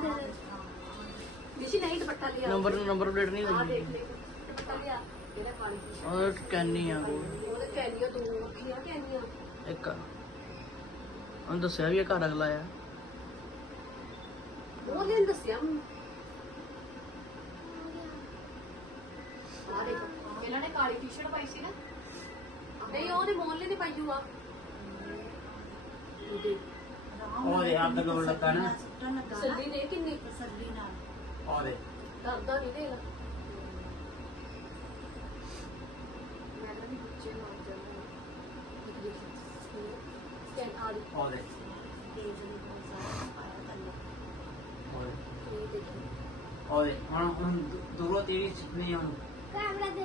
Number ਨੂੰ number update ਨਹੀਂ ਹੋਈ ਹਾਂ ਦੇਖ ਲੈ ਕਿਹੜਾ ਕੈਨੀਆ ਕੋਲ ਉਹਨੇ ਕੈਨੀਆ ਦੋ ਦੱਸਿਆ ਵੀ ਇਹ ਘਰ ਅਗਲਾ ਆ ਉਹਨੇ ਦੱਸਿਆ ਆ ਦੇਖੋ ਇਹਨਾਂ ਨੇ ਕਾਲੀ ਟੀ-ਸ਼ਰਟ ਪਾਈ ਸੀ ਨਾ ਨਹੀਂ ਉਹਨੇ ਮੋਲੇ ਨੇ ਪਾਈ ਹੋਆ ਉਹਦੇ ਉਹ ਦੇ ਹੱਥ ਲੋੜ ਲੱਗਾ ਨਾ ਸੱਦੀ ਦੇ ਕਿੰਨੀ ਸੱਦੀ ਨਾਲ ਉਹ ਦੇ ਦਰਦਾ ਵੀ ਦੇ ਉਹ ਦੇ ਉਹ ਦੇ ਹੁਣ ਹੁਣ ਦੂਰੋਂ ਤੇਰੀ ਸੁਣੀ ਹੁਣ ਕੈਮਰਾ ਦੇ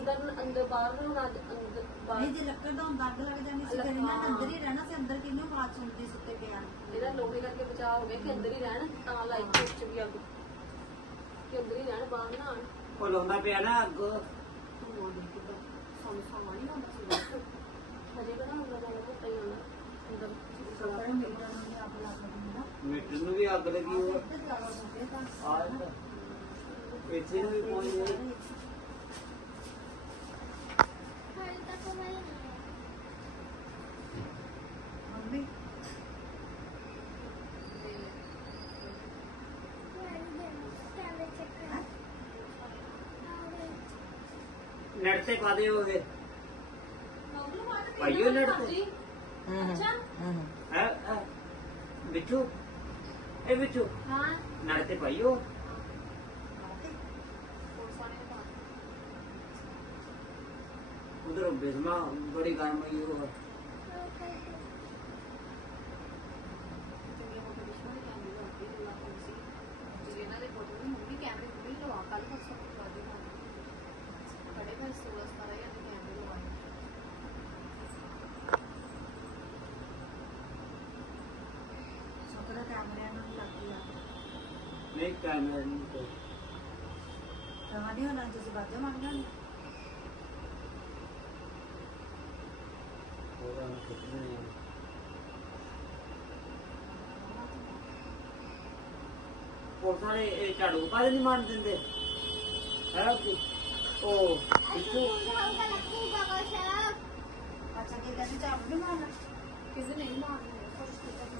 ਅੰਦਰ ਅੰਦਰ ਬਾਹਰ ਨੂੰ ਨਾ ਅੰਦਰ ਬਾਹਰ ਨਹੀਂ ਜੇ ਲੱਕੜ ਦਾ ਹੁੰਦਾ ਅੱਗ ਲੱਗ ਜਾਂਦੀ ਸੀ ਕਿ ਨਾ ਅੰਦਰ ਹੀ ਰਹਿਣਾ ਤੇ ਅੰਦਰ ਕਿੰਨੇ ਬਾਤ ਚੁੰਦੀ ਸੁੱਤੇ ਪਿਆ ਇਹਦਾ ਲੋਹੇ ਕਰਕੇ ਬਚਾ ਹੋ ਗਿਆ ਕਿ ਅੰਦਰ ਹੀ ਰਹਿਣ ਤਾਂ ਲਾਈਫ ਵਿੱਚ ਵੀ ਅੱਗ ਕਿ ਅੰਦਰ ਹੀ ਰਹਿਣ ਬਾਹਰ ਨਾ ਆਣ ਖੋਲਉਂਦਾ ਪਿਆ ਨਾ ਅੱਗ ਸਾਨੂੰ ਸਮਾਂ ਨਹੀਂ ਆਉਂਦਾ ਸੀ ਅਜੇ ਕਦਾਂ ਹੁੰਦਾ ਜਾਣਾ ਕੋਈ ਨਹੀਂ ਆਉਂਦਾ ਅੰਦਰ ਮੀਟਰ ਨੂੰ ਵੀ ਅੱਗ ਲੱਗੀ ਹੋਰ ਆਇਆ ਇੱਥੇ ਨੂੰ ਵੀ ਪਹੁੰਚ ਗਿਆ ਨੈਟ ਤੇ ਖਾਦੇ ਹੋਗੇ ਨੌਕਰੀ ਮਾਰਦੇ ਨੈਟ ਤੇ ਅੱਛਾ ਹਾਂ ਬਿੱਟੂ ਇਹ ਬਿੱਟੂ ਹਾਂ ਨੈਟ ਤੇ ਭਾਈਓ ਉਧਰ ਬੇਸਮਾ ਬੜੀ ਗਰਮੀ ਹੋ ਰਹੀ mexicana del motor. ਮਾਨਦੇ ਨੇ ਹਰ ਕੋ ਉਹ ਇਹ ਤੋਂ ਉਹ ਕਲਾ ਕੂ ਬਗਸ਼ਾ ਅੱਛਾ ਕਿ ਦੱਸ ਚਾਹ ਬੁਲ ਮਾਨ ਕਿਸ ਨੇ ਮਾਨ ਨੇ ਕੋਸ਼ਿਸ਼ ਕੀਤੀ